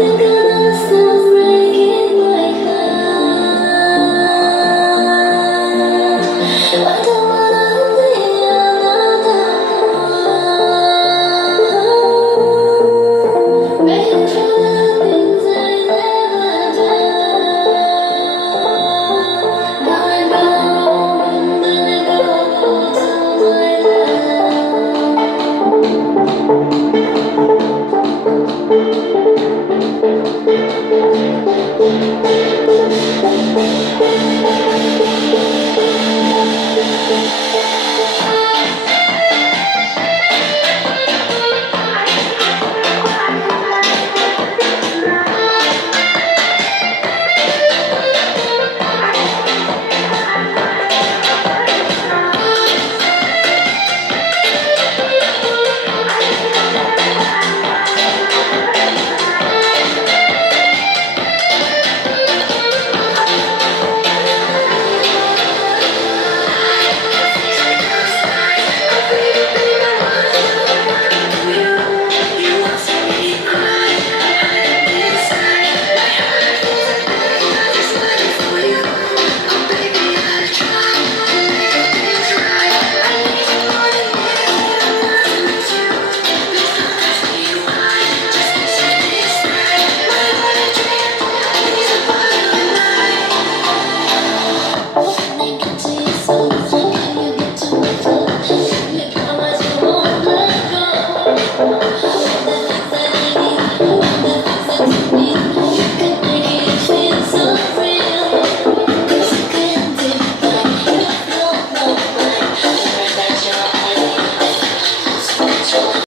We're gonna stop breaking like that. I don't wanna be another one. Waiting for the things I never done. Going home, then I go to my so